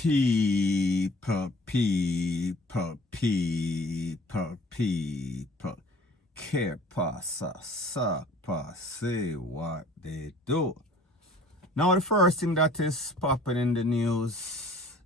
People. Que pasa, sapa, say what they do. Now the first thing that is popping in the news,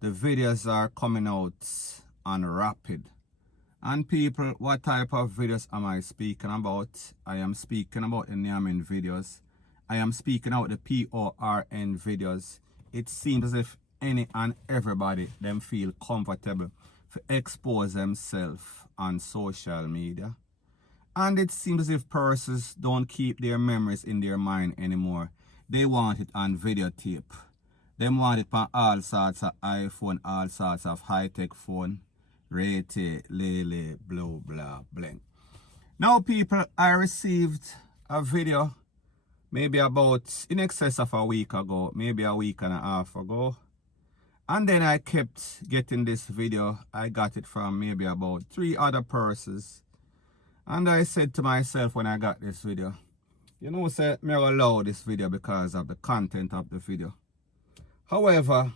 the videos are coming out on rapid. And people, what type of videos am I speaking about? I am speaking about the Nyamin videos. I am speaking about the PORN videos. It seems as if any and everybody them feel comfortable to expose themselves on social media. And it seems as if persons don't keep their memories in their mind anymore. They want it on videotape. They want it on all sorts of iPhone, all sorts of high-tech phone. Rete, lele, blah, blah, bling. Now people, I received a video maybe about in excess of a week ago, maybe a week and a half ago. And then I kept getting this video. I got it from maybe about 3 other persons. And I said to myself when I got this video, you know, say, me allow this video because of the content of the video. However,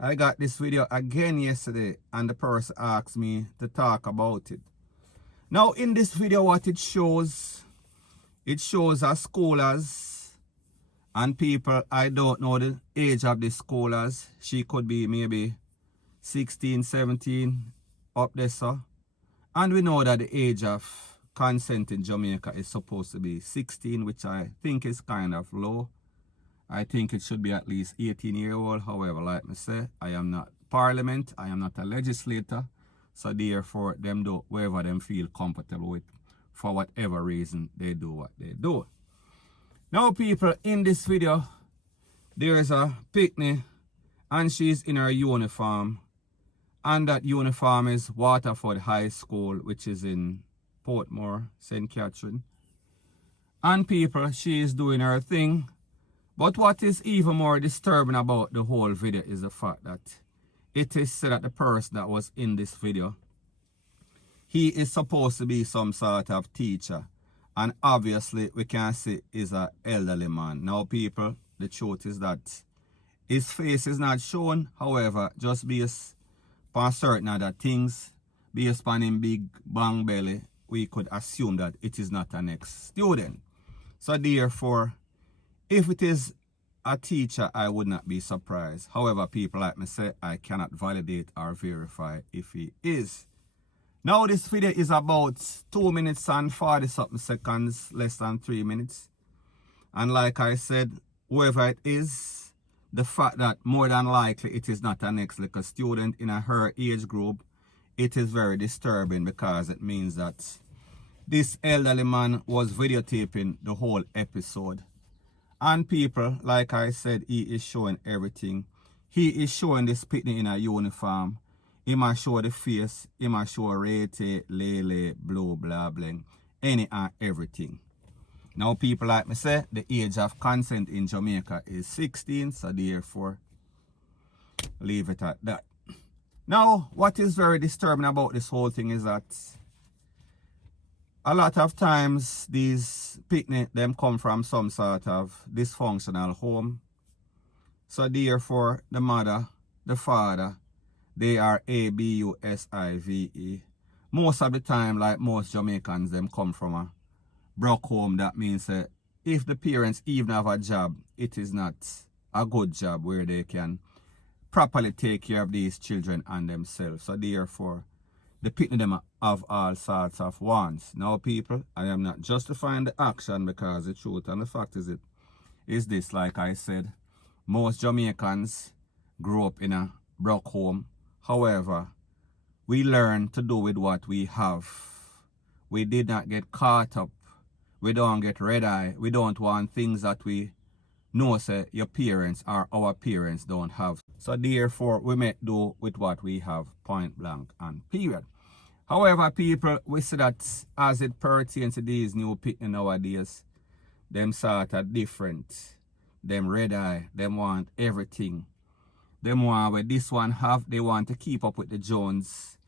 I got this video again yesterday and the person asked me to talk about it. Now in this video what it shows a CH00LAZ. And people, I don't know the age of this CH00LAZ. She could be maybe 16, 17, up there, so. And we know that the age of consent in Jamaica is supposed to be 16, which I think is kind of low. I think it should be at least 18-year-old. However, like I say, I am not parliament, I am not a legislator. So therefore, them do whatever them feel comfortable with. For whatever reason, they do what they do. Now people, in this video, there is a picnic and she's in her uniform. And that uniform is Waterford High School, which is in Portmore, St. Catherine. And people, she is doing her thing. But what is even more disturbing about the whole video is the fact that it is said that the person that was in this video, he is supposed to be some sort of teacher. And obviously, we can see is an elderly man. Now, people, the truth is that his face is not shown. However, just based on certain other things, based on him big bang belly, we could assume that it is not an ex-student. So therefore, if it is a teacher, I would not be surprised. However, people like me say, I cannot validate or verify if he is. Now this video is about 2 minutes and 40 something seconds, less than 3 minutes. And like I said, whoever it is, the fact that more than likely it is not an ex-liquor student in her age group, it is very disturbing because it means that this elderly man was videotaping the whole episode. And people, like I said, he is showing everything. He is showing this picnic in a uniform. He might show the face, he might show rete, lele, blah, blah, bling, any and everything. Now people like me say, the age of consent in Jamaica is 16, so therefore, leave it at that. Now, what is very disturbing about this whole thing is that a lot of times these picnic, them come from some sort of dysfunctional home. So therefore, the mother, the father, they are ABUSIVE. Most of the time, like most Jamaicans, them come from a broke home. That means that if the parents even have a job, it is not a good job where they can properly take care of these children and themselves. So therefore, the picnic them have all sorts of wants. Now people, I am not justifying the action because the truth and the fact is this, like I said, most Jamaicans grew up in a broke home. However, we learn to do with what we have. We did not get caught up. We don't get red eye. We don't want things that we know say your parents or our parents don't have. So therefore, we may do with what we have, point blank and period. However, people, we see that as it pertains to these new picnic nowadays, them sort of different. Them red eye, them want everything. Them want what this one have, they want to keep up with the Jones.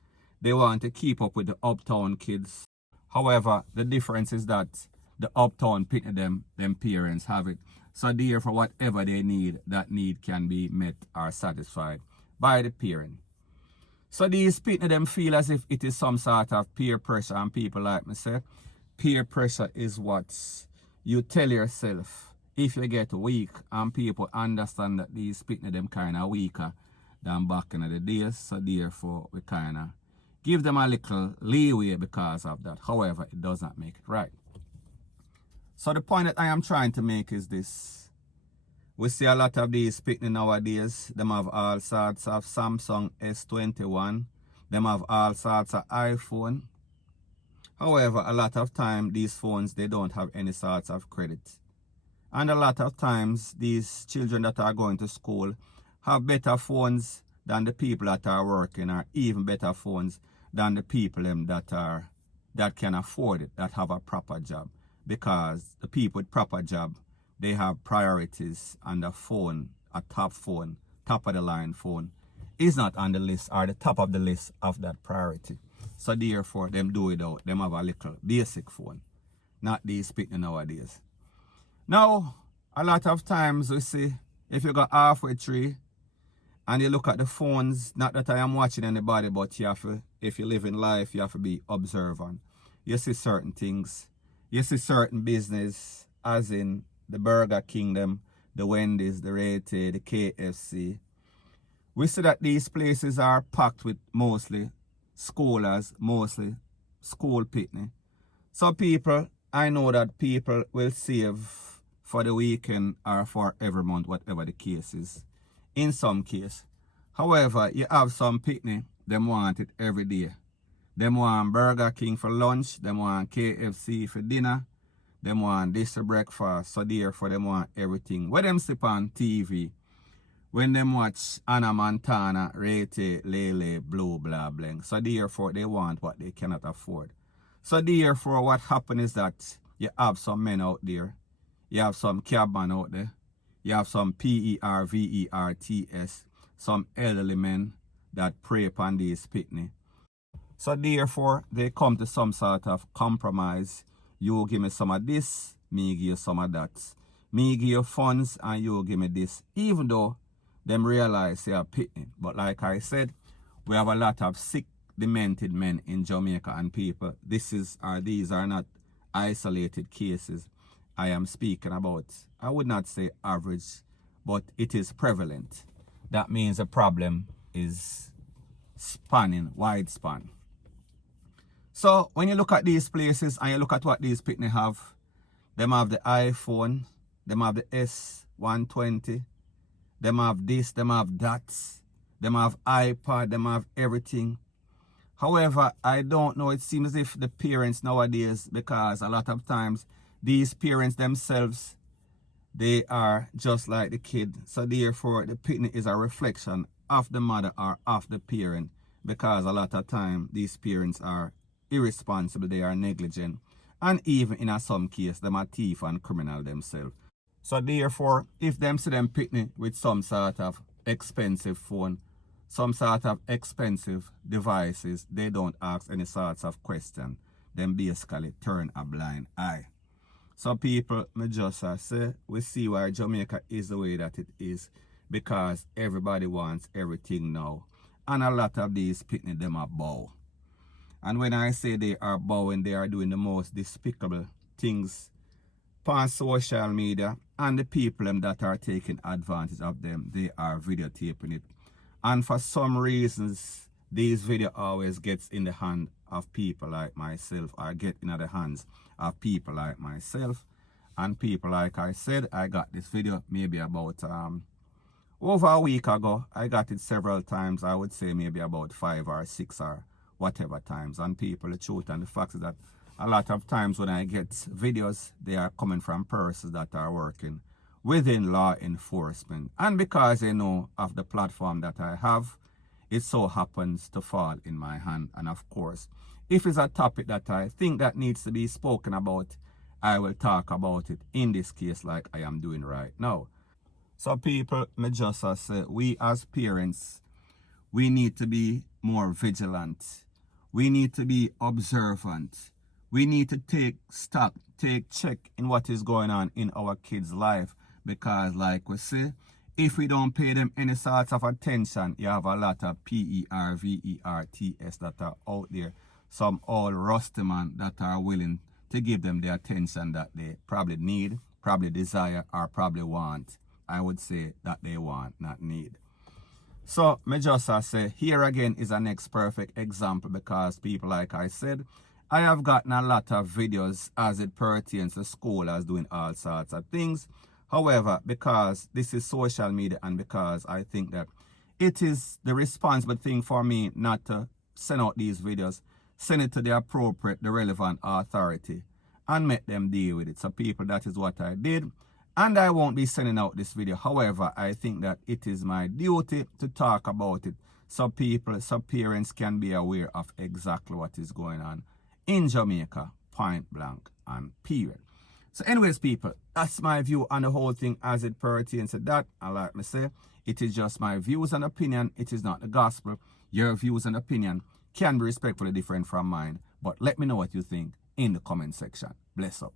They want to keep up with the uptown kids. However, the difference is that the uptown picnic them parents have it. So therefore, whatever they need, that need can be met or satisfied by the parent. So these people them feel as if it is some sort of peer pressure, and people like me say, peer pressure is what you tell yourself if you get weak, and people understand that these people them kind of weaker than back in the days, so therefore we kind of give them a little leeway because of that. However, it does not make it right. So the point that I am trying to make is this. We see a lot of these picnic nowadays. Them have all sorts of Samsung S21. Them have all sorts of iPhone. However, a lot of time these phones, they don't have any sorts of credit. And a lot of times these children that are going to school have better phones than the people that are working, or even better phones than the people that can afford it, that have a proper job. Because the people with proper job, they have priorities, and the phone, a top of the line phone, is not on the list or the top of the list of that priority. So therefore, them do it out. Them have a little basic phone. Not these people nowadays. Now, a lot of times we see, if you go halfway through and you look at the phones, not that I am watching anybody, but you have to, if you live in life, you have to be observant. You see certain things. You see certain business, as in the Burger Kingdom, the Wendy's, the Rate, the KFC. We see that these places are packed with mostly scholars, mostly school picnic. So people, I know that people will save for the weekend or for every month, whatever the case is, in some case. However, you have some picnic, them want it every day. Them want Burger King for lunch, them want KFC for dinner, them want this for breakfast, so therefore them want everything. When them sip on TV, when them watch Anna Montana, Rete, Lele, Blue, blah, blah. So therefore they want what they cannot afford. So therefore what happens is that you have some men out there, you have some cabman out there, you have some PERVERTS, some elderly men that prey upon these picnic. So therefore they come to some sort of compromise. You give me some of this, me give you some of that. Me give you funds and you give me this. Even though them realize they are picnic. But like I said, we have a lot of sick, demented men in Jamaica, and people, these are not isolated cases I am speaking about. I would not say average, but it is prevalent. That means the problem is spanning, wide span. So when you look at these places and you look at what these picnic have, them have the iPhone, them have the S120, them have this, them have that, them have iPad, them have everything. However, I don't know, it seems as if the parents nowadays, because a lot of times these parents themselves, they are just like the kid. So therefore the picnic is a reflection of the mother or of the parent, because a lot of time these parents are irresponsible, they are negligent, and even in some case them are thief and criminal themselves. So therefore, if them see them picnic with some sort of expensive phone, some sort of expensive devices, they don't ask any sorts of question. Them basically turn a blind eye. So people, me just say, we see why Jamaica is the way that it is, because everybody wants everything now. And a lot of these picnic them are bow. And when I say they are bowing, they are doing the most despicable things on social media, and the people that are taking advantage of them, they are videotaping it. And for some reasons, these video always gets in the hand of people like myself, or get in the hands of people like myself. And people, like I said, I got this video maybe about over a week ago. I got it several times. I would say maybe about 5 or 6 or whatever times. And people, the truth and the fact is that a lot of times when I get videos, they are coming from persons that are working within law enforcement. And because they know of the platform that I have, it so happens to fall in my hand. And of course, if it's a topic that I think that needs to be spoken about, I will talk about it in this case like I am doing right now. So people, me just say, we as parents, we need to be more vigilant. We need to be observant. We need to take stock, take check in what is going on in our kids' life. Because like we say, If we don't pay them any sort of attention, you have a lot of PERVERTS that are out there. Some old rusty man that are willing to give them the attention that they probably need, probably desire, or probably want. I would say that they want, not need. So, me just say, here again is a next perfect example because people, like I said, I have gotten a lot of videos as it pertains to school as doing all sorts of things. However, because this is social media and because I think that it is the responsible thing for me not to send out these videos, send it to the appropriate, the relevant authority and make them deal with it. So people, that is what I did. And I won't be sending out this video. However, I think that it is my duty to talk about it so people, so parents can be aware of exactly what is going on in Jamaica, point blank and period. So anyways, people, that's my view on the whole thing as it pertains to that. And like me say, it is just my views and opinion. It is not the gospel. Your views and opinion can be respectfully different from mine. But let me know what you think in the comment section. Bless up.